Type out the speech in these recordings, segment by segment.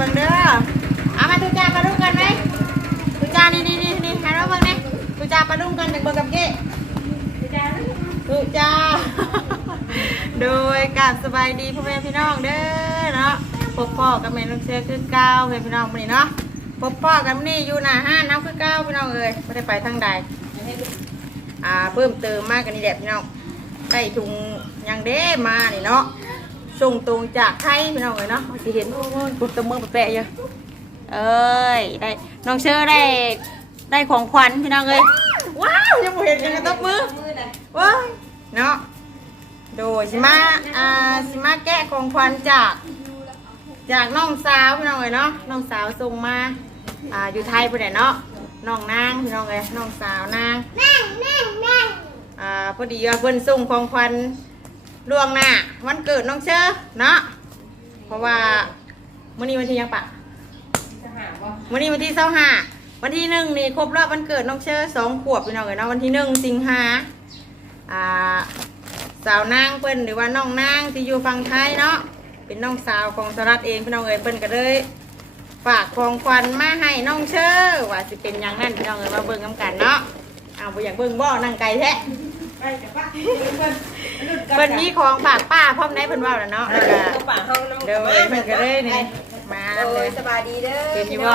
บิ่งเด้อเอามาทุจ้าปลาดุกกันไหมทุจ้านี่นี่นี่นี่ให้เราเบิ่งนี่ทุจ้าปลาดุกกันจากเบิ่งกับเก้ทุจ้าโดยการสบายดีพ่อแม่พี่น้องเด้อเนาะพบพ่อกับแม่ลูกเสือคือเก้าเพื่อนพี่น้องมื้อนี้เนาะพบพ่อกันนี่อยู่หน้าห้านน้ำคือเก้าพี่น้องเอ้ยไม่ได้ไปทางใดอ่าเพิ่มเติมมากกันนี่แหละพี่น้องได้ถุงยังเด้มานี่เนาะ ส่งตรงจากไทยพี่น้องเลยเนาะสิเห็นปุ๊บตะมือแปะอยู่เอ้ยได้น้องเชอร์ได้ได้ของขวัญพี่น้องเลยว้าวยังไม่เห็นยังกันตบมือว้าวเนาะโดยสิมาอ่าสิมาแกะของขวัญจาก จากน้องสาวพี่น้องเลยเนาะน้องสาวส่งมาอ่าอยู่ไทยไปไหนเนาะน้องนางพี่น้องเลยน้องสาวนางอ่าพอดีว่าเพิ่นส่งของขวัญ ล่วงหน้าวันเกิดน้องเชอเนาะเพราะว่ามื้อนี้วันที่ยังปะมื้อนี้วันที่เสาห้าวันที่หนึ่งนี่ครบรอบวันเกิดน้องเชอสองขวบพี่น้องเอ๋ยเนาะวันที่หนึ่งสิงหาอ่าสาวนางเพิ่นหรือว่าน้องนางที่อยู่ฝั่งไทยเนาะเป็นน้องสาวของสรัฐเองพี่น้องเอ๋ยเพิ่นก็เลยฝากของขวัญมาให้น้องเชอว่าสิเป็นอย่างนั้นพี่น้องเอ๋ยมาเบิ่งนํกันเนาะเอาไปอย่างเบิ่งบ่นั่งไกลแท้ เพิ่นมีของฝากป้าพร้อมได้เพิ่นเว่าแล้วเนาะแล้วก็ตัวป่าห้องน้ำเดี๋ยวเพิ่นก็เลยนี่มาโดเลยยสบายดีเด้อเป็นอยู่บ่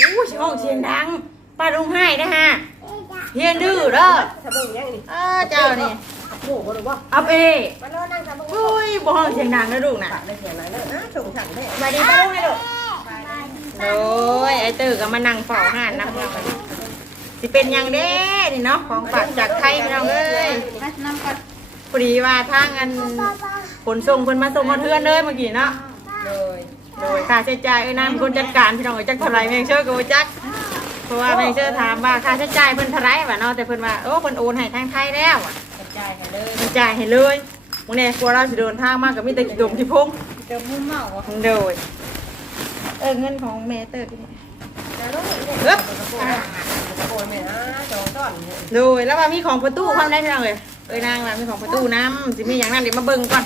อู้สิห้องเสียงดังป้าลุงให้นะฮะเฮียนดื้อเด้อทำบุญยังนี่เออเจ้านี่โอ้โหบ่รู้ว่าเอาเอมาโน่นั่งทำบุญอุ้ยบ่ห้องเสียงดังนะลูกน่ะ ได้เสียงอะไรเด้อนะส่งสั่งได้สวัสดีป้าลุงเลยลูกโอ้ยไอ้ตื้อก็มานั่งเฝ้าห้านนำเรา สิเป็นหยังเด้นี่เนาะของฝากจากไทยพี่น้องเอ้ยน้ำก่อนพอดีว่าทางอันขนส่งเพิ่นมาส่งมาเทือนเลยเมื่อกี้เนาะเลยโดยค่าใช้จ่ายเอ้ยนางเป็นคนจัดการพี่น้องเอ้ยจักเท่าไหรแมงเชื่อก็บ่จัก เพราะว่าแมงเชื่อถามว่าค่าใช้จ่ายเพิ่นเท่าไหรวะเนาะแต่เพิ่นว่าโอ้เพิ่นโอนให้ทางไทยแล้วอะกระจายกันเด้อเพิ่นจ่ายให้เลยมื้อนี้กลัวเราสิเดินทางมากก็มีแต่กี่ดมที่พงเติมมุ่งเมาอะโดยเออเงินของแม่เติบนี่แล้วลูกเนี่ยเอ๊บตะ โกนแม่นะสองต้นโดยแล้วว่ามีของประตูความได้พี่น้องเอ้ยเอ้ยนางว่ามีของประตูน้ำสิมีหยังนั่นเดี๋ยวมาเบิ่งก่อน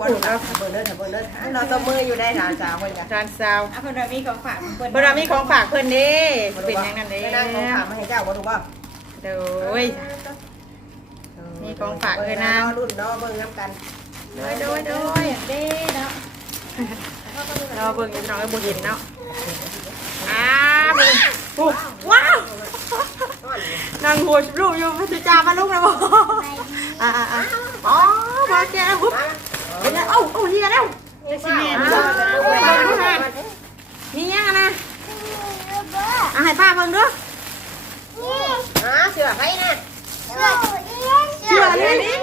วันนี้เราทำบุญเด้อทำบุญเด้อเราตัวมืออยู่ได้หลานสาวคนจ้ะร้านซาวอะเพิ่นว่ามีของฝากเพิ่นเพิ่นว่ามีของฝากเพิ่นเด้เป็นหยังนั่นเด้นั่งของฝากมาให้เจ้าบ่รู้ว่าโดย มีของฝากเลยนะรุ่นน้องเบิ่งน้ำกันโดยโดยโดยเด้เนาะเราเบิ่งอยู่น้องไอ้บุหินเนาะอ้าเบิ่งโอ้ ว้าวนั่งหัวรูปอยู่พัชจามาลุกนะบ่อ่าอ่าอ่าอ๋อมาแกปุ๊บเป็นไงเอ้าเอ้าเฮียแล้วจะสิแม่นี่นี่ยังอะนะอะให้ป้าเบิ่งด้วยอ่าเสือไปนะเชื่อดิน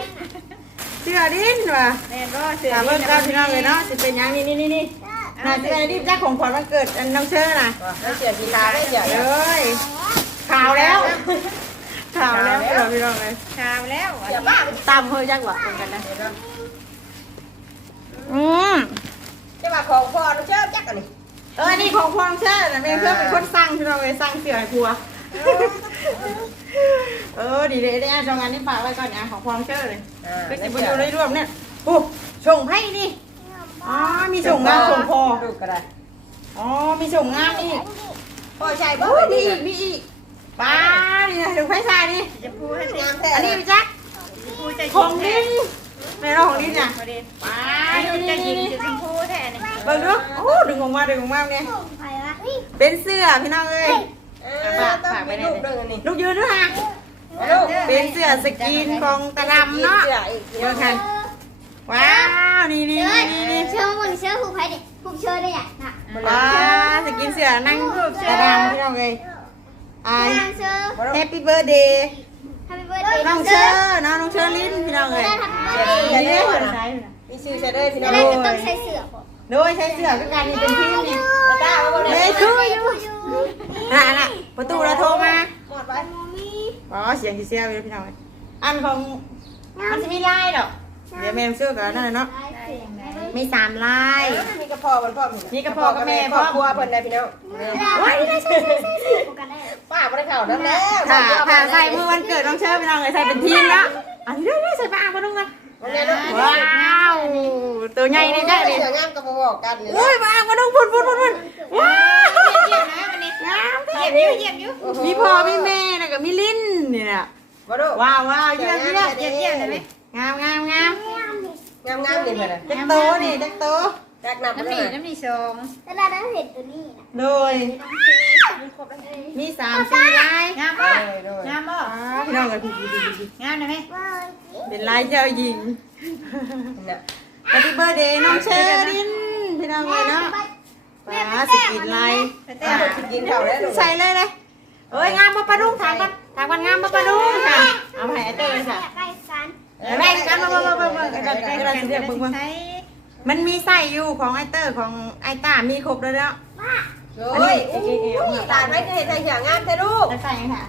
เชื่อดินว่ะแม่นบ่เสือถามเบิ่งกันพี่น้องเลยเนาะสิเป็นยังนี่นี่นี่ นี่น่าจะได้รีบแจ้ของขวัญวันเกิดอันน้องเชื่อน่ะแล้วเสือกีฬาได้เสือเอ้ยข่าวแล้วข่าวแล้วพี่น้องพี่น้องเลยชามแล้วเสือบ้าตามเฮ้ยจักหวะเหมือนกันนะอืมจะมาของพ่อเราเชื่อจักกันนี่เออนี่ของพองเชื่อนะแม่เชื่อเป็นคนสั่งพี่น้องเลยสั่งเสือให้ผัวเออดีเลยได้อะจองงานนี่ฝากไว้ก่อนนะของพองเชื่อเลยก็สิบอยู่ในรวมเนี่ยโอ้ส่งให้นี่ อ๋อ มีส่งงานส่งพอดูก็ได้อ๋อ มีส่งงานอีกพ่อชายบ่โอ้ยมีอีก มีอีกป้านี่นะถึงไฟชายนี่ จะพูดให้งามแท้อันนี้พี่แจ๊คพูดใจของดินแม่เราของดินเนี่ยประเด็นป้าพูดใจนี่จรินี่งนี่จะพูดแท้นี่เบิ่งดูโอ้ดึงออกมาดึงออกมาเนี่ยเป็นเสื้อพี่น้องเอ้ยต้องไปรูปเรื่องนี้ลูกยืนด้วยฮะลูกเป็นเสื้อสกรีนของตะดำเนาะเสืออีกเดี๋ยวกัน ว้าวนี่นี่นี่นี่นี่เชื่อมึงเชื่อผูกใครดิผูกเชื่อได้ยังนะว้าสกรีนเสื้อนั่งตะดำพี่น้องเอ้ยอ่าน้องเชื่อแฮปปี้เบิร์ดเดย์ทำเป็นเบอร์น้องเชอร์น้องน้องเชอร์ลินพี่น้องเอ้ยได้ทำเป็นเบอร์นี่เด้อใช้มีชื่อใช่ด้วยพี่น้แล้อวงจะต้องใช้เสือผมโดยใช้เสื้อคือการนี่เป็นทีมนี่ตาว่าบ่ได้เฮ้ยคือน่ะน่ะประตูเราโทรมาหมดไปอ๋อเสียงที่เสียไปเลยพี่น้องเอ้ยอันของมันจะมีลายดอก เดี๋ยวแม่เสื้อกันนั่นน่ะเนาะมีสามลาย มีกระเพาะมันพ่อมมีกระเพาะกับแม่พร้พ่ออมครัวเพิ่นได้พี่น้องว้ายได้ใช่ใช่ใช่ใช่ผูกกันได้ป้าบ่ได้เข้านั่นแล้วค่ะค่ะใส่มือวันเกิดน้องเชอร์พี่น้องเลยใส่เป็นทีมแล้วอันนี้ได้ได้ใส่ไปอ่างมาดูกันวันนี้เนาะว้าวตัวใหญ่นี่แค่เสืนี้องามก็มาบอกกันนี่โอ้ยมามาดูพุ่นพุ่นพุ่นพุ่นว้าวเยี่ยมนะวันนี้งามเยี่ยมอยู่เยี่ยมอยู่มีพ่อมีแม่แล้วก็มีลิ้นนี่น่ะมาดูว้าวว้าวเยี่ยมเยี่ยมเยี่ยมเยี่ยมเห็นไหม งามงามงามงามงามนี่มาเลยเด็กโตนี่เด็กโตจักนับน้ำหเลนียน้ำหนีสองเวลาเราเห็นตัวนี้นะโดยมีสามสี่ลายงามโดป่ะยโดยงามป่ะพี่น้องกันพี่พี่พี่พี่งามนะแม่ว้าวเป็นลายเจ้าหญิงน่ะปฏิเบอร์เดย์น้องเชอรินพี่น้องเลยเนาะป้าสกินลายแต่อะกินข้าวแล้วลูกใส่เลยเลยเอ้ยงามมาปลาดุงถามกันถามกันงามมาปลาดุงค่ะเอาไปให้เตอร์ค่ะใกล้กัน แบ่งกันมาเบิ่งเบิ่งเบิ่งกันกันกันเรียกเบิ่งเบิ่งใช้มันมีไส้อยู่ของไอเตอร์ของไอต้ามีครบแล้วเนาะโอ้ยตาไม่เคยใส่เสืองามแท้ลูกแล้วใส่ยังค่ะ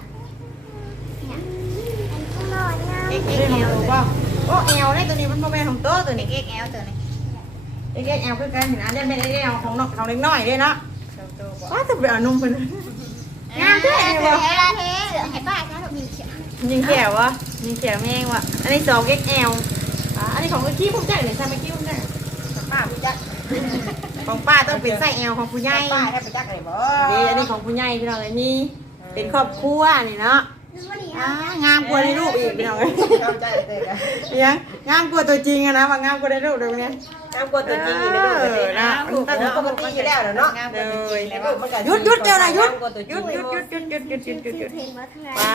มันก็หล่อยงามเอ็กเอ็กเอลป่ะโอ้เอลได้ตัวนี้มันโมเมนของโต๊ะตัวนี้เอ็กแอลตัวนี้เอ็กเอ็กเอลคือกันเห็นอันนี้เป็นเอ็กเอลของน้องของเล็กน้อยด้วยเนาะสองตัวบ่ว้าจะไปเอานมเพิ่นงามแท้เลยบ่เวลาเทเสือให้ป้าฉันแบบมีเขียวยิงแขววะยิงแขวแม่งวะ อันนี้สองเอ็กเอลอ่าอันนี้ของเมื่อกี้ผมจ่ายเลยใช่เมื่อกี้ผมจ่ายป้าพี่จักของป้าต้องเป็นไส้เอลของผู้ใหญ่ป้าให้ไปจักเลยบ่นี่อันนี้ของผู้ใหญ่พี่น้องเลยนี่เป็นครอบครัวนี่เนาะนึกว่าดีอ่างามกว่าในรูปอีกพี่น้องเลยเข้าใจเต้กันยังงามกว่าตัวจริงอะนะว่างามกว่าในรูปเดี๋ยวนี้งามกว่าตัวจริงอีกนะลูกเออนะแต่ปกติอยู่แล้วเนาะงามกว่าตัวจริงแล้วมันก็หยุดหยุดเดี๋ยวนะหยุดกว่าตัวจหริยุงดหยุดหยุดหยุดหยุดหยุดหยุดหยุดหยุดหยุดเพลงมาทั้งนั้นป้า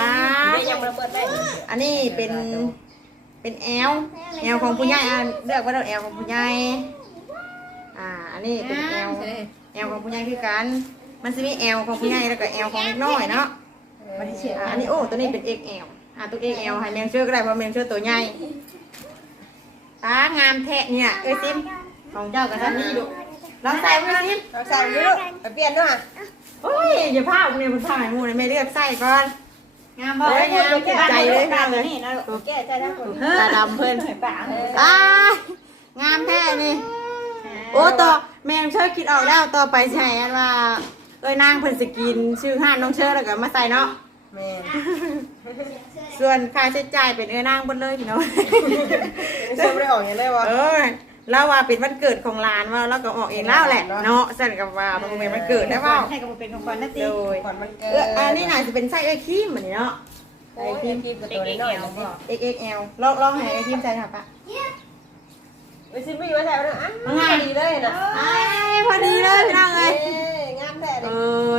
ได้ยังมาเปิดได้อันนี้เป็น เป็นแอลแอลของผู้ใหญ่อะเลือกว่าเราแอลของผู้ใหญ่อ่าอันนี้เป็นแอลแอลของผู้ใหญ่คือกัน มันจะมีแอลของผู้ใหญ่แล้วก็แอลของเล็กน้อยเนาะมาที่เชียร์อันนี้โอ้ตัวนี้เป็น XL อะตัว XL ให้แมงเชื่อก็ได้เพราะแมงเชื่อตัวใหญ่ตางามแทะเนี่ยเอ้ยซิมของเจ้ากับท่านนี่ดูลองใส่ไหมซิมเราใส่ลูกไปเปลี่ยนด้วยโอ้ยอย่าพลาดเนี่ยมันพลาดไหนมูเลยไม่เลือกใส่ก่อน งามบ่ใจเลยงามเลยนี่นะแก้ใจทั้งคนตาดำเพิ่นป่าอ้ายงามแท้นี่โอ้ต่อแมงเชื่อคิดออกแล้วต่อไปใช่อันว่าเอ้ยนางเพิ่นสกินชื่อห้านน้องเชื่อแล้วก็มาใส่เนาะแม่ส่วนค่าใช้จ่ายเป็นเอ้ยนางเบนเลยพี่น้องเชื่อไม่ได้ออกอย่างไรวะเออ แล้วว่าเป็นวันเกิดของหลานว่าเราก็ออกเองแล้วแหละเนาะสั่นกับว่ามันเป็นวันเกิดได้เปล่าให้กับเป็นของขวัญนะติโดยก่อนมันเกิเอออันนี้น่าจะเป็นไส้ไอ้ครีมเหมือนเนาะไอ้ทีมทีมกับตัวน้อยนะสิ XXL ลองลองให้ไอ้ครีมใส่ค่ะปะไปซิมไม่อยู่ว่าใส่แล้วอะง่ายดีเลยนะไอ้พอดีเลยพี่น้องเอ้เอ้ยงามแท้เอ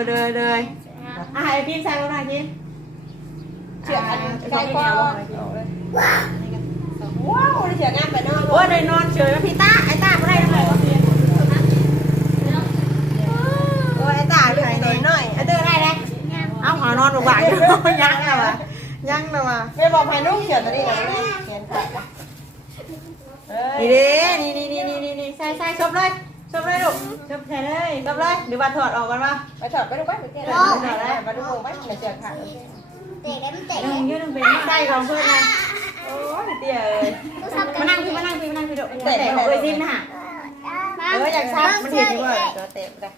เลยอเดยเดยอะให้ไอ้ครีมใส่แล้วหน่อยครีมเชือกอันใช้คอ ว้าวเชือกงามไปนอนโอ้ยได้นอนเฉยแล้วพี่ตาไอ้ตาไม่ได้ทำไมวะโอ้ยไอ้ตาลูกตัวน้อยไอ้เตอร์ได้เลยเอาหานอนบวกๆอยู่ยังแล้ววะยังแล้ววะไม่บอกให้ลูกเชือกตัวนี้นะเขียนขาดเอ้ยนี่เด้นี่นี่นี่นี่นี่ใส่ใส่ชบเลยชบเลยลูกจบใช่เลยชบเลยหรือว่าถอดออกกันวะไปถอดไปดูไปไปแก้ไปถอดแล้วไปดูไปเชือกขาดเตะได้ไม่เตะยังยืดยังเป็นใส่ของเพื่อนนะ โอ้ยเตี้ยเอ้ยมานั่งพี่มานั่งพี่มานั่งพี่ดูแต่ของเอ้ยซิมนะฮะเอออยากซับมันเห็นอยู่ว่าตัวเตะไปเลย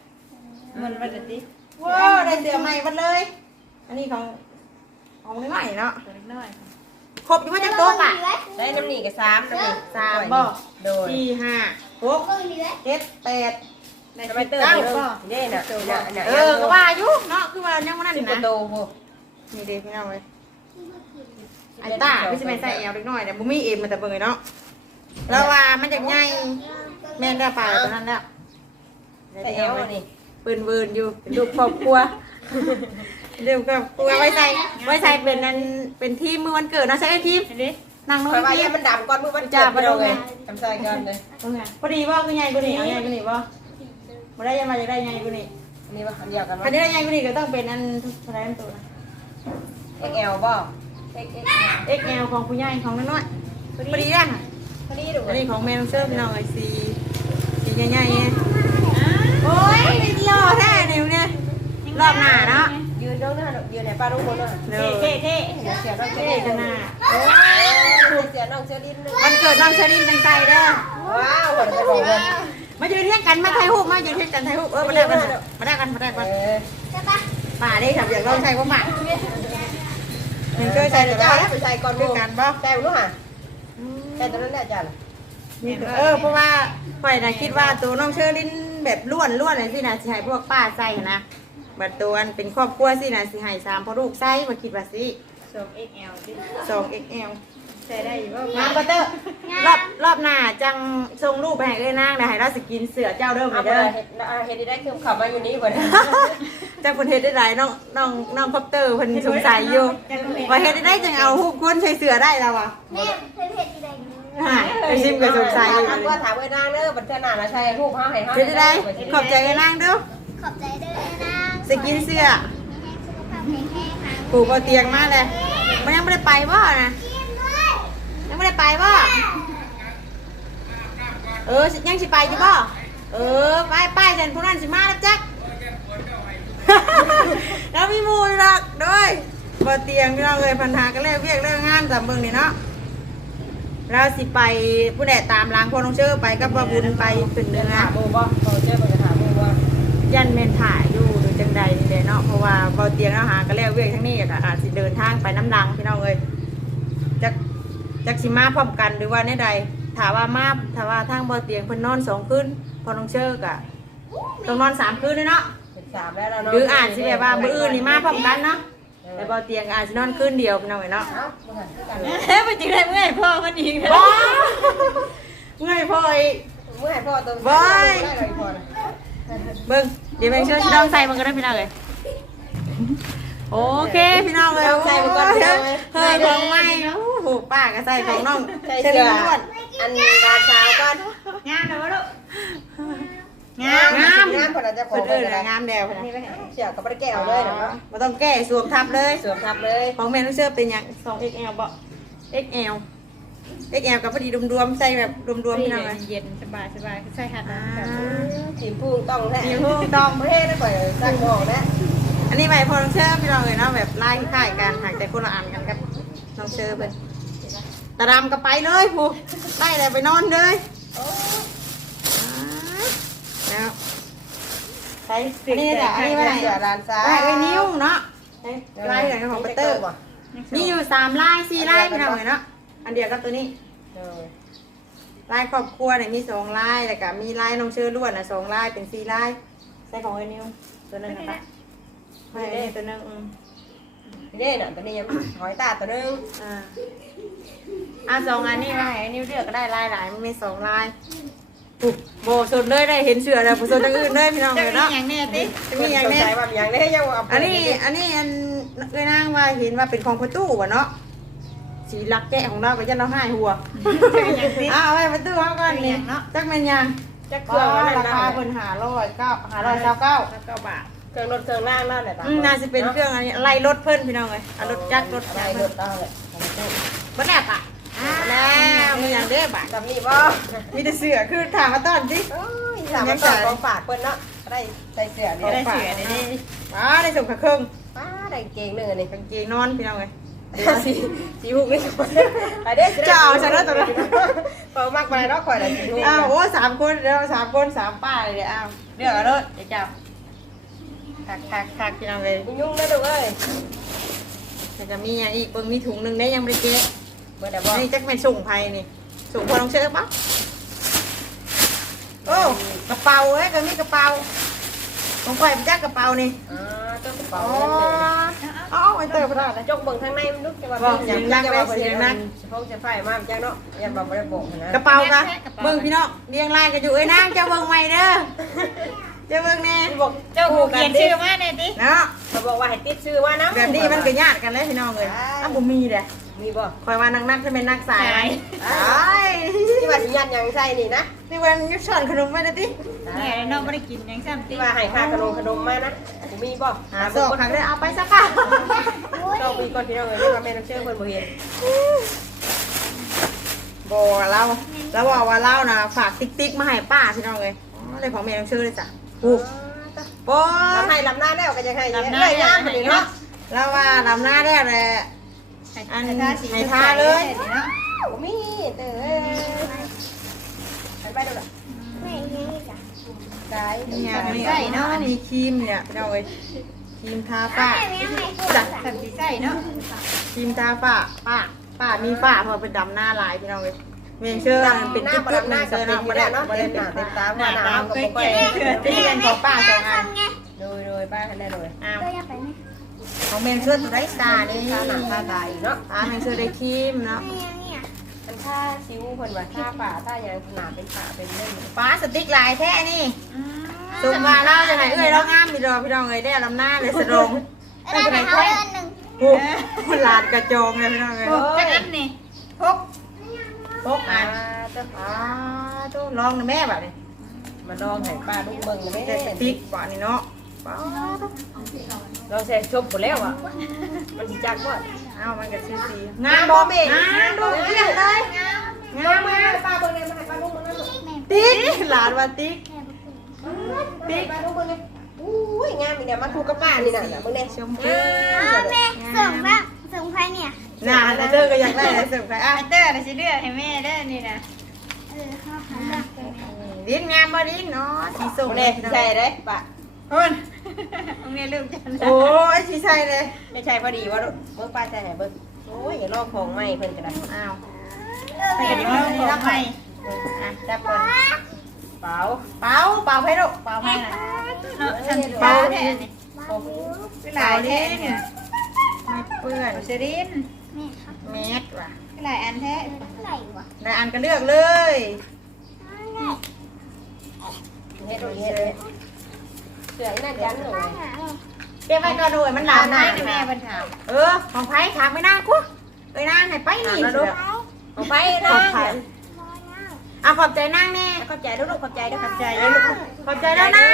มันมันจะติว้าวได้เสื้อใหม่หมดเลย อันนี้ของของใหม่เนาะตัวเล็กน้อยครบอยู่ว่าจะโต๊ะป่ะได้น้ำหนีกับสามน้ำหนีสามบ่โดยสี่ห้าหกก็เหลือเจ็ดแปดได้ทำไมเติร์ดเด้น่ะเออก็ว่าอยู่เนาะคือว่ายังไม่นั่นสิบนะโตโหนี่เด็กพี่น้องเลย ไอ้ตาไม่ใช่แม่ใส่เอวเล็กน้อยแต่บุมีเอ็มมาแต่เบิ่งเนาะแล้วว่ามันจะง่ายแม่นได้ป่าตอนนั้นแล้วแต่เอวนี่ปืนเวินอยู่เป็นลูกครอบครัวเรื่องครอบครัวไว้ใส่ไว้ใส่เป็นนั้นเป็นทีมมือวันเกิดนะใช่ไหมทีมเห็นดินั่งโน้เพนราะว่าทียัมงมันดำก่อนมือมันจับไปเลยทำใจก่อนเลยพอดีว่าคือใหญ่กว่านี้เอาใหญ่กว่านี้บ่บ่ได้ยังมาจะได้ใหญ่กว่านี้อันนี้ว่าอันเดียวกันอันนี้ได้ใหญ่กว่านี้ก็ต้องเป็นอันเท่าไหรอันตัวนะเอ็กเอลบ่ เอ็กเอ็ก XL ของผู้ใหญ่ของน้อยๆพอดีแล้วพอดีดูอันนี้ของแมนเซอร์พี่น้องไอซีสีใหญ่ๆเนี่ยโอ้ยหล่อแท้เนี่ยเนี่ยรอบหน้าเนาะยืนตรงนั้นยืนไหนป้าลูกคนน่ะเด้เท่อเท่เดี๋ยวเสียน้องเชอเท่รินกันหน้าโอ้ยเสียน้องเชอรินวันเกิดน้องชลินจังใจเด้อว้าวคนไปบอกว่ามายืนเทียงกันมาถ่ายรูปมายืนเทียงกันถ่ายรูปเออมาได้กันมาได้กันมาได้กันเออใช่ปะป่าได้ครับอยากลองใช้ว่าหมาเห็นเคยใช้หรือเปเจ้าล่าแล้วไปใส่ก่อนด้ดูวยกันบ่ใส่ลูกห่ะอืมแต่ตอนนั้นแหละจ้ะนี่คือเออเพราะว่าข่อยน่ะคิดว่าตัวน้องเชอรินแบบล้วนล้วนเลยสินะสิให้พวกป้าใส่นะบัดตัวอันเป็นครอบครัวสินะสิให้สามพ่อลูกใส่มาคิดว่าสิส่ง XL ดิสอง XL ใส่ได้อยู่บ่งามบัตเตอร์รอบรอบหน้าจังส่งรูปไปให้เอ้ยนางนะให้เราสกินเสือเจ้าเดิมไปเอาไปเด้อเฮ็ดเฮ็ดได้คือขับมาอยู่นี่บ่ได้จากประเทศได้ไรน้องน้องน้องคอปเตอร์เพิ่นสงสัยอยู่ว่าเฮ็ดได้จังเอาฮูกคนใช้เสือได้แล้ววะแม่เพื่อนเพื่อนที่ใดอยู่หายไปซิมก็สงสัยอยู่ถามว่าถามไว้นางเด้อบัดเทื่อหน้าน่ะใช่รูปเฮาให้เฮาเฮ็ดได้ขอบใจเอ้ยนางเด้อขอบใจเด้อนะสกินเสื้อมีแห้งสุขภาพแข็งแรงค่ะปลูกเอาเตียงมาเลยมันยังไม่ได้ไปบ่นะกินด้วยยัง ไม่ได้ไปบ่เออยังสิไปจิบ่เออไปไปฉันพวกนั้นสิมาแล้วจักแล้วมีหมูอยู่ดอกด้วยบ่เตียงพี่น้องเลยพันธาก็เลยเวียกเรื่องงานสามเบิ่งนี่เนาะเราสิไปผู้ใดตามล้างพอน้องเชื่อไปกับบ่บุญไปขึ้นเนื้อถามหมู่บ่เขาเจอบ่จะถามหมู่บ่ยันเมนถ่ายอยู่หรือจังใดนี่เลยเนาะเพราะว่าบ่เตียงเราหาก็แล้วเวียกทั้งนี้ก็อาจสิเดินทางไปน้ำลังพี่น้องเลยจัก จักสิมาพร้อมกันหรือว่าในใดถามว่ามาถ้าว่าทางบ่เตียงเพิ่นนอนสองคืนพอน้องเชื่อกะต้องนอนสามคืนเลยเนาะเป็นสามแล้วเนาะหรืออาจสิแบบว่ามื้ออื่นนี่มาพร้อมกันเนาะแต่บ่เตียงอาจสินอนคืนเดียวพี่น้องเอ้ยเนาะเอ้าบ่ทันคือกันเฮ้ยไปจริงได้เมื่อยพ่อมันอีกบ้าเมื่อยพ่ออีกเมื่อให้พ่อตัวบอยได้เลยพ่อนะเบิ่งเดี๋ยวแม่งเชื่อชิน้องใส่มันก็ได้พี่น้องเลย โอเคพี่น้องเลยใส่มันก็ได้เฮ้ยของใหม่โอ้โหป้าก็ใส่ของน้องใส่เชเสื้ลิอล้วนอันดาเช้าก่อนงามเด้อลูกงามงามงามคนอาจจะขอเพิ่นไปเอิ้นก็ได้ว่างามแดวนะเสียกับบ่ได้แก้วเลยเนาะบ่ต้องแก้สวมทับเลยสวมทับเลยของแม่น้องเชื่อเป็นหยัง 2XL บ่ XL XL กับพอดีรวมๆใส่แบบรวมๆพี่น้องเลยเย็นสบายสบายใส่หัดอ่าสีพุ่งต้องแท้สีพุ่งต้องประเทศได้ก่อยสั่งหม้อแล้ว อันนี้ใบพอน้องเชื่อพี่น้องเลยเนาะแบบลายคล้ายๆกันหากแต่คนละอันกันกับน้องเชื่อเพิ่นตาดำก็ไปเลยผู้ไล่เลยไปนอนเลยแล้วใส่อันนี้แหละอันนี้ว่าไหนเสือร้านซ้าลายไว้นิ้วเนาะลายอย่างของเปเตอร์นี่อยู่สามลายสี่ลายพี่น้องเลยเนาะอันเดียวกับตัวนี้ลายครอบครัวเนี่ยมีสองลายแล้วก็มีลายน้องเชื่อล้วนอะสองลายเป็นสี่ลายใส่ของไอ้นิ้วตัวนึงนะคะ ไม่ได้ตัวนึงอืมนี่น่ะตัวนี้ยังหอยตาตัวนึงอ่าอะสองอันนี้ว่าให้นิ้วเลือกก็ได้ลายหลายมันมีสองลายปุ๊บโบสดเลยได้เห็นเสือแล้วโบสดอย่างอื่นเลยพี่น้องจะเลยมีเนาะอย่างแน่ติจะมีอย่างสเนี้ใจว่าอย่างนี้ยังเอาอันนี้อันนี้อันเอ้ยนางว่าเห็นว่าเป็นของประตูวะเนาะสีลักแกะของเราก็จะเราให้หัวเอาไว้ประตูเขาก่อนนี่จักแม่นยังจะเคก็รื่องนั่นราคาคนหาร้อยเก้าหาร้อยเก้าเก้าแล้วก็บาท เครื่องรถเครื่องล่างนั่นแหละอืมน่าจะเป็นเครื่องอันนี้ไล่รถเพิ่นพี่น้องเลยอะรถจักรรถอะไรอะไรรรถถตั้งเลยบ่แนบอะแล้วมันอย่างเด้บ่ะจำนี่บ่มีแต่เสือคือถามมาตอนสิโอ้ยสามารถต่อของฝากเพิ่นเนาะได้ใส่เสื้อนี่ได้เสือได้นี่ว้าได้ส่งขาเครื่องป้าได้เก่งหนึ่งอันนี้กางเกงนอนพี่น้องเลยสีสีหุกนี่ไปเด้จะเอาฉันแล้วตัวนั้นเปิดมากไปเนาะข่อยน่ะสีหุกอ้าวโอ้สามคนเดี๋ยวสามคนสามป้าเลยเดี๋ยวอ้าวเดี๋ยวเอารถเดี๋ยวเจ้า คักคักคักพี่น้องเลยยุ่งนะลูกเอ้ยแต่จะมีอย่างอีกเบิ่งมีถุงหนึ่งได้ยังไม่ได้เจ๊เมื่อแต่บ่นี่จักเป็นส่งไทยนี่ส่งพอลองเชื่อปะโอ้กระเป๋าเอ้ยก็มีกระเป๋าของข่อยเป็นจักกระเป๋านี่อ่าเจ้ากระเป๋าอ๋อเงินอ๋อไว้เติมพระราชจกเบิ่งทางในมันลูกจะว่าบอกเสียงดังเลยเสียงดังเฉพาะจะไฟมาจังเนาะยันบ่ได้บอกนะกระเป๋ากะเบิ่งพี่น้องเรียงรายกันอยู่เอ้ยนางเจ้าเบิ่งใหม่เด้อ เจ้าเบิ่งแน่บอกเจ้าหูเขียนชื่อมาแน่ติเนาะเขาบอกว่าให้ติดชื่อว่านะแบบนี้มันก็ญาติกันเลยพี่น้องเลยอ้าวบ่มีเด้อมีบ่คอยว่านักนักจะเป็นนักสายไหมไอ้ที่ว่าสิยันยังใส่นี่นะนี่วันยุชอนขนมไว้นะติแม่น้องบ่ได้กินยังซ้ํติที่ว่าให้ค่าขนมขนมมานะกูมีบ่หาโซ่ครั้งได้เอาไปสักค่ะเจ้ามีก่อนพี่น้องเอ้ยว่าแม่น้ำเชื่อเพิ่นบ่เห็นบอกว่าเราเราบอกว่าเรานะฝากติ๊กติ๊กมาให้ป้าพี่น้องเลยอ๋อเลยของเมย์ต้องชื่อเลยจ้ะ ปุ๊บโป๊ลำให้ลำหน้าแล้วก็จะให้เอ้ยย่างไปเลยเนาะเราว่าลำหน้าได้แหละอันให้ทาเลยเนาะกูมีเด้อไปไปดูล่ะแม่ยังไงจ้ะไกายนี่อย่างนี้เนาะนี่ครีมเนี่ยพี่น้องเลยครีมทาฝ้าแม่ยังไงจ้ะสันติใส่เนาะครีมทาฝ้าป้าป้ามีฝ้าเพอเป็นดำหน้าลายพี่น้องเลย เมียงเชื่อเป็นหน้าจุดประจุดัดบหหนึ่น้างเชื่จะอเป็นเนาะอยู่บ่แล้ได้วเนาะบ่เต็ได้มหน้าเต็มตาว่าหน้าก็บ่ค่อยที่เรียนของป้าสองอันไงโดยโดยป้าให้ได้โดยอ้าวตัวยังไปไหมของเมียงเชื่อตัวได้ตานี่ตาหนักตาตายเนาะอ่าเมียงเชื่อได้ครีมเนาะไม่ยังเนี่ยมันท่าซิวเพิ่นว่าท่าป่าท่าหยังหนาเป็นป่าเป็นเล่นป้าสติ๊กลายแท้นี่สุกมาเล่าจะไหนเอ้ยเรางามพี่ดอกพี่ดองเอ้ยได้ลำหน้าเลยสะดงได้ไปเขาเดือนหนึ่งโอ้หลาดกระโจงเลยพี่น้องเอ้ยพวกจักอันนี่พก พกอันอ่าตู้ลองนะแม่บัดนี้มาลองให้ป้าลูกเบิ่งนะแต่แม่สติ๊กบ่นี่เนาะป้าเราใส่ชมหมดแล้วอะมันสิจักว่าเอ้ามันก็ชื่อสีงามบ่แม่งามดูเรียบเลยงามมากป้าเบิ่งเลยมาให้ป้าลูกเบิ่งนั่นติ๊กหลานว่าติ๊กติ๊กป้าลูกเบิ่งเลยอุ้ยงามอีเนี่ยมาคู่กับป้านี่น่ะเบิ่งเด้ชมพูอ้าวแม่ส่งบ้าง ส่งใครเนี่ยน่าแต่เธอก็อยากได้อะไรเสริมไปอะไอเตอร์น่ะสิเลือกให้แม่เด้อนี่นะเออเขาหาเลือกเลยนะลิ้นงามบ่ลิ้นเนาะสีส้มบ่ได้ใช่เด้ป้าโอ้ยโรงเรียนลูกจันโอ้ยสีใช่เลยไม่ใช่พอดีว่าเบิ่งป้าใช่ให้เบิ่งโอ้ยอย่าลอกของใหม่เพิ่นก็ได้อ้าวไปกันว่าของใหม่อะจับก่อนเปล่าเป่าเป่าให้ลูกเปล่าไม่น่ะเนาะฉันเป่าเปล่าดิแท้นี่คือหลายแท้เนี่ย ไม่เปื้อนเซรินแม่ครับเมตรว่ะคือหลายอันแท้ไหนวะนายอันก็เลือกเลยเฮ็ดเฮ็ดเฮ็ดเสืออีน่าจังเลยหาเลยเก็บไว้ก่อนด้วยมันหถาลามนให้นะแม่เพิ่นถามเออของไผ่ถามไม่น่ากูเอ้ยนางให้ไปนี่แล้วลูกเอาไปขนะอบไผ่รอเงา เอาขอบใจนางแน่ขอบใจด้วยลูกขอบใจด้วยขอบใจลูลูกกขอบใจแล้วนะ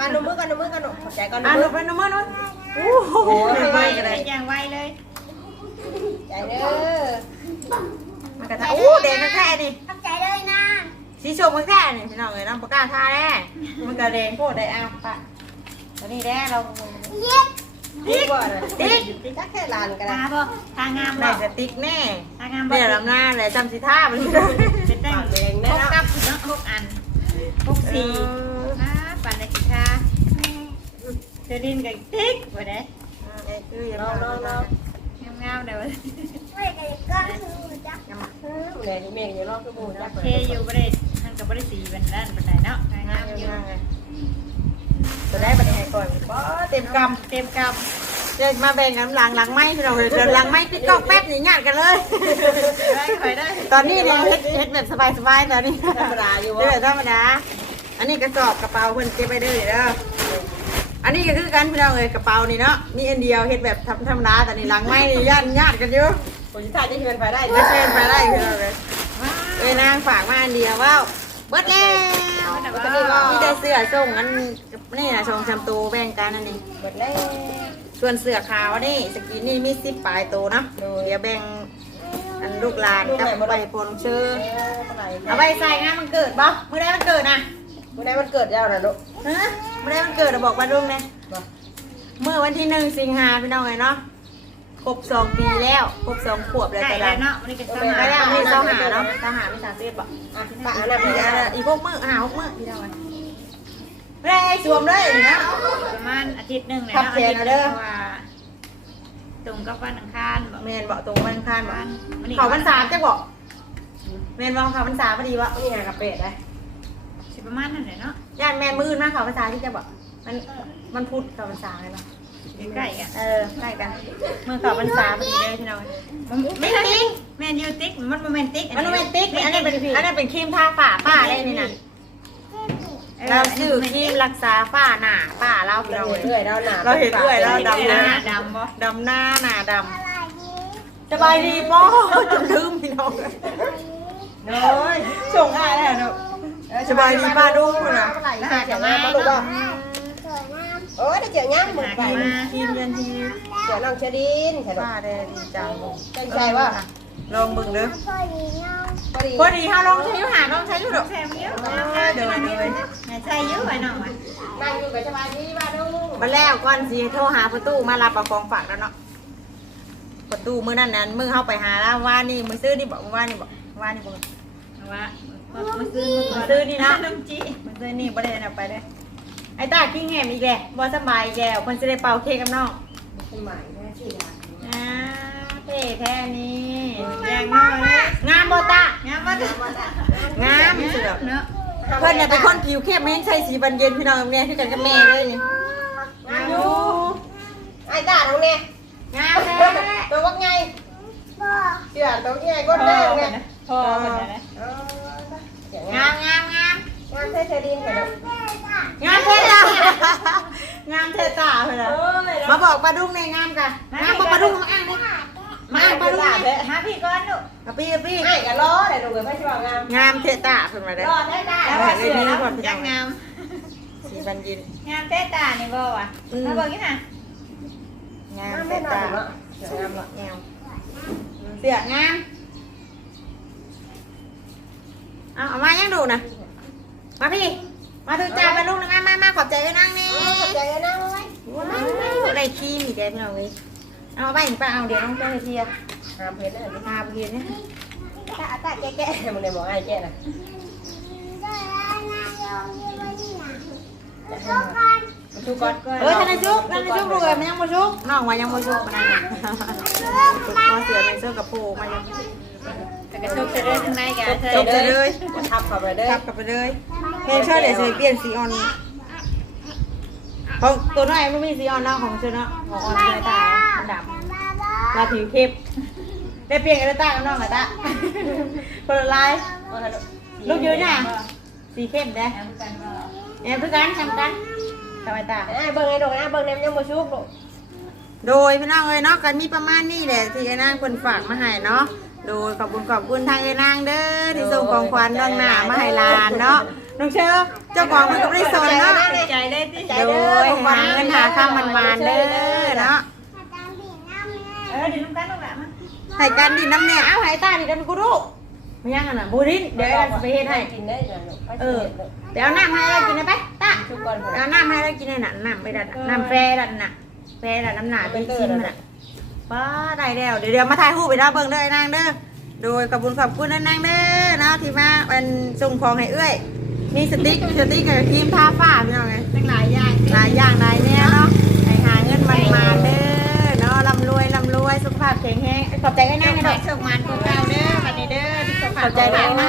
มาดูมือกันดูมือกันขอบใจกันดูอะมืลูอกไปน้ำมันนู้นโอ้โหไวไปๆกันเลเลยยอย่างไวเลยใจเด้อมันกระทะโอ้เด็กมันแค่นี่ขอบใจเลยนะสีชมมันแค่นี่พี่น้องเอ้ยน้ำปากกาท่าแน่มันกระเด็นโคตรได้เอาปะตอนนี้แน่เราเย็ดติ๊กบ่ติ๊กติ๊กแค่ลานกันตานะบ่ทางงามได้บ่สติ๊กแน่ทางงามบ่เดี๋ยวลำหน้าเลยจำสิท่ามันเป็น กับเนาะพกอันพกสี่อ่าปั่นได้กี่ชาเซรินกับติ๊กบ่ได้คืออย่าน้องน้องน้องงามๆเด้อไม่ได้ก็คือจักแม่แม่อย่ารอคือบูจักโอเคอยู่บ่ได้ท่านก็บ่ได้สีเป็นด้านปานใดเนาะงามอยู่จะได้บันไดก่อนป้เต็มกำเต็มก เดี๋ยวมาแบ่งกันหลังหลังไม้พี่น้องเลยเดี๋ยวหลังไม้ติ๊กกอกแป๊บหนีงานกันเลยำได้ค่อยได้ตอนนี้เนี่ยเฮ็ดเฮ็ดแบบสบายๆตอนนี้ธรรมดาอยู่เด้ว่าอธรรมดาอันนี้กระสอบกระเป๋าเพิ่นเก็บไปเด้อเด้ออันนี้ก็คือกันพี่น้องเอ้ยกระเป๋านี่เนาะมีอันเดียวเฮ็ดแบบธรรมธรรมดาแต่นี่หลังไม้นี่ย่านญาติกันอยู่คนที่ถ่ายจะเชิญไปได้ไม่เชิญไปได้พี่น้องเลยเอ้ยนางฝากมาอันเดียวว้าวเบิดแล้วมีแต่เสื้อส่งอันนี่นะชงแชมตูแบ่งกันอันนี้หมดแล้ว ส่วนเสื้อขาวนี่สกินนี่มีสิบปลายตัวเนาะเดี๋ยวแบ่งอันลูกหลานกับใบพลชื่อเอาไปใส่งานมันเกิดบ่เมื่อไรมันเกิดนะเมื่อไหร่มันเกิดแล้วนะลูกฮะเมื่อไรมันเกิดเราบอกวันรุ่งเนี่ยเมื่อวันที่หนึ่งสิงหาพี่น้องไงเนาะครบสองปีแล้วครบสองขวบแล้วได้แต่แล้ละวเนาะวันนี้ก็สไปมาแล้วมีเสาหาเนาะเสาหามีสามสิบบ่อะป้าอันนั้นอีพี่กอันนั้นอีกพวกมือหาพวกมือพี่น้องไง ไม่ได้สวมเลยนะ ประมาณอาทิตย์หนึงเลยขับเนาะเสียงเอาเด้อว่าตรงกับวันอังคารบ่เมนบอกตรงวันอังคารบ่เขาวันสามจะบอกเมนบอกเขาวันสามพอดีวะนี่ไงกระเป็ดเลยสิประมาณนั้นแหละเนาะย่านแม่มืดมากเขาวันสามที่จะบอกมันมันพุธเขาวันสามเลยปะใกล้ๆกันเออใกล้กันมือเขาวันสามพอดีเลยพี่น้องไม่ติ๊กแมนยูติ๊กมันบ่แมนติ๊กมันโรแมนติกอันนี้เป็นอันนี้เป็นครีมทาฝ้าป้าได้นี่นะ เราซื้อครีมรักษาฝ้าหน้าป้าเราพี่เราน้องเห็นเอื่อยเราหนาเราเห็นเอื่อยเราดำดำหนะน้าดำบ่ดำหน้าหน้าดอะไรดีำสบายดีป้อจนลืมพี่น้องเน้ยส่งง่ายเลยเนาะสบายดีป้าดูนะหาเจียวงามมาลูกบ่สวยงามโอ้ยเจียวงามหมดไปครีมยันทีเจียวน้องเชอดินใช่ไหมป้าได้ดีจังเป็นใจว่าลองบึงเด้อ พอดีเงาพอดีพอดีเฮาลองใช้อยู่หาลองใช้อยู่ดอกแซมเยอะเดี๋ยวเดี๋ยวแม่ใส่เยอะไปหน่อยนั่งอยู่กับสบายดีมาดูมาแล้วก่อนสิโทรหาประตูมารับเอาของฝากแล้วเนาะประตูมื้อนั้นนั้นมื้อเฮาไปหาแล้วว่านี่มื้อซื้อนี่บอกว่านี่บอกว่านี่บอกว่ามาซื้อมาซื้อนี่นะน้ำจีมื้อซื้อนี่บ่ได้เอาไปเลยไอ้ตากิ้งแหมอีกแล้วบ่สบายอีกแล้วเพิ่นสิได้เป่าเค้กกับน้องเป็นหมายแม่ชื่อดาอ่าเพ แท้นี่อย่างน้อยงามบ่ตางามบ่จ้ะงามเสือเนาะเพิ่นเนี่ยเป็นคนผิวเข้มแม่งใส่สีบันเย็นพี่น้องเนี่ยคือกันกับแม่เลยนี่งามอยู่ไอ้ตาตรงนี้งามแท้ตัววักไงพ่อเชื่อตัวใหญ่พ่ก้อนแดงเพิ่ไงนนะพ่อเพิ่นนะงางามมงามงามงามเท่เธอดินกันเนาะงามเท่ตางามเท่ตาเพิ่นน่ะมาบอกปลาดุ้งในงามกันงามบ่ปลาดุ้งของอ้างนี่ มาอ้างปลาดุ้งนี่มาพี่ก่อนลูกกะปี้กะปี้ไอ้กันล้อเลยดูกันไม่ใช่ว่างามงามเท่ตาเพิ่นมาได้รอได้ได้แล้วว่าเสือแล้วจังงามสีบันเย็นงามเต้ตานี่บ่วะมาเบิ่งนี่น่ะงามงามเท่แน่นอตานเนาะงามงามเสืองามเอาเอามายังดูนะมาพี่มาถึงจ่าปลาดุ้งนะมามามาขอบใจด้วยนั่งนี่ขอบใจนะไว้ว้าวได้ขี้มีแกพี่น้องเลย เอาไปป้าเอาเดี๋ยวน้องเจ้าเทียงามเพชรเลยพาไปกินนะตาตาแก่ๆมึงเลยบอกไอ้แก่น่ะได้แล้วนายยงยืนไว้ที่ไหนจะทุให้กมาคนทุกคนเออท่านนายชุกท่านนายชุกดูเลยมันยังมาชุกน้องว่ายังมาชุกมันนั่นชุกมาเสือในเสื้อกับโปมายังแต่กระชุกจะเดินข้างในกันเธอชุกจะเลยทับเข้าไปเลยกลับกลับไปเลยเพลงเชื่อเดี๋ยวจะเปลี่ยนสีออนของตัวน้อยมันมีสีออนเนาะของเชื่อเนาะของออนเชื่อตามัน ดำลาผิวเข้มได้เปลี่ยนกันตากับน้องกับตาคนละลายลูกยืนน่ะสีเข้มเด้แอมกันบ่แอบคือกันทำกันทำไมตาไอ้เบิ่งไอ้ดอกไอ้เบิ่งเนี่ยยังบ่ชุกลูกโดยพี่น้องเอ้ยเนาะกันมีประมาณนี้แหละที่ไอ้นางคนฝากมาให้เนาะโดยขอบคุณขอบคุณทางไอ้นางเด้อที่ส่งของขวัญน้องหนามาให้หลานเนาะน้องเชอเจ้าของมันก็ไม่ได้สนเนาะใจได้ติโดยหาเงินหาข้ามมันวานๆเด้อเนาะอาจารย์บีน้ำแม่เออดินกันลูกหลานมาให้กันดินน้ำเนี่ยเอาให้ตาดิกันกูดูไม่ยังอะนะบูรินเดี๋ยวไอ้เราจะไปเฮ็ดให้กินได้จ้ะลูกเออเดี๋ยวเอาน้ำให้เรากินได้ไปตาทุกคนเอาน้ำให้เรากินได้น่ะน้ำไปดันน้ำแฟดันน่ะแฟดันน้ำหนาเป็นชิ้นมันน่ะป้าได้แล้วเดี๋ยวเดี๋ยวมาถ่ายรูปไปนะเบิ่งเด้อไอ้นางเด้อโดยขอบคุณขอบคุณไอ้นางเด้อเนาะที่มาเป็นส่งของให้เอื้อยมีสติ๊กสติ๊กกับครีมทาฝ้าพี่น้องไงตั้งหลายอย่างหลายอย่างหลายแนวเนาะให้หาเงินมันมาเด้อเนาะร่ำร วยร่ำรวยสุขภาพแข็งแรงขอบใจไอ้นางให้ให้ดดออกกโชคมันพวกเราเด้อบัดนี้เด้อที่สขอบใจมากมา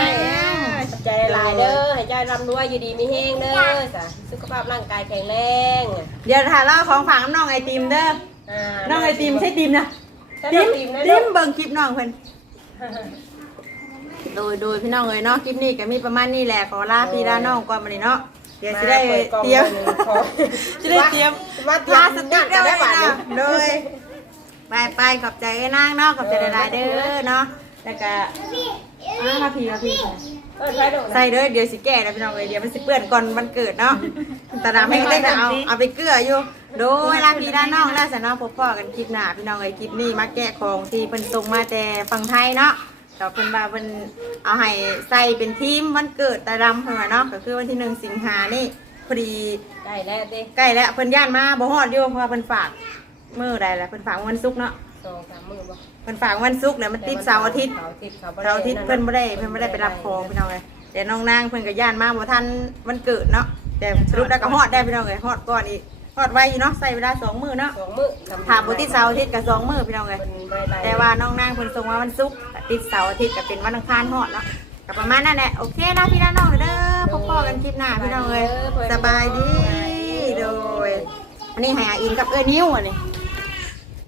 กใจหลายเด้อให้ใจร่ำรวยอยู่ดีมีแห้งเด้อจ้ะสุขภาพร่างกายแข็งแรงเดี๋ยวถ่ายเล่าของฝากน้องไอติมเด้ออ่าน้องไอติมใช่ติมนะใช่ติมติมนะติมเบิ่งคลิปน้องเพิ่นโดยโดยพี่น้องเอ้ยเนาะคลิปนี้ก็มีประมาณนี้แหละขอลาพี่ลาน้องก่อนมาเลยเนาะเดี๋ยวจะได้เตรียมจะได้เตรียมมาเตรียพามสติ๊กจะได้ได้ไว้บาทนะโดย ไปไปขอบใจไอ้นางเนาะขอบใจหลายๆเด้อเนาะแล้วก็อ้าวมาพี่มาพี่เออใช่ดูใส่เด้อเดี๋ยวสิแก่นะพี่น้องเอ้ยเดี๋ยวมันสิเปื้อนก่อนวันเกิดเนาะตาดำให้ได้แต่เอาเอาไปเกลืออยู่ โดยลาพี่ลาน้องแล้วสนองพบพ่อกันคลิปหน้าพี่น้องเอ้ยคลิปนี้มาแกะของที่เพิ่นส่งมาแต่ฝั่งไทยเนาะดอกเพิ่นว่าเพิ่นเอาให้ใส่เป็นทีมวันเกิดตาดำเพิ่นว่าเนาะก็คือวันที่หนึ่งสิงหานี่พอดีได้แล้วดิใกล้แล้วเพิ่นย่านมาบ่ฮอดอยู่เพราะว่าเพิ่นฝาก มื้อใดแล้วเพิ่นฝากวันศุกร์เนาะสองสามมือบ่เพิ่นฝากวันศุกร์แล้วมันติดเสาร์อาทิตย์เสาร์อาทิตย์เสาร์อาทิตย์เพิ่นบ่ได้เพิ่นบ่ได้ไปรับของพี่น้องเอ้ยแต่น้องนางเพิ่นก็ย่านมาบ่ทันวันเกิดเนาะแต่สรุปแล้วก็ฮอดได้พี่น้องเอ้ยฮอดก่อนอีกฮอดไวอยู่เนาะใส่เวลาสองมื้อเนาะสองมือถามบ่ติดเสาร์อาทิตย์ก็สองมื้อพี่น้องเอ้ยมันไม่ไรแต่ว่าน้องนางเพิ่นส่งมาวันศุกร์ติดเสาร์อาทิตย์ก็เป็นวันอังคารฮอดเนาะก็ประมาณนั้นแหละโอเคลาพี่ลาน้องเด้อพบพ่อกันคลิปหน้าพี่น้องเอ้ยสบายดีโดยอันนี้ให้อาอินกับเอ้ยนิ้วอันนี้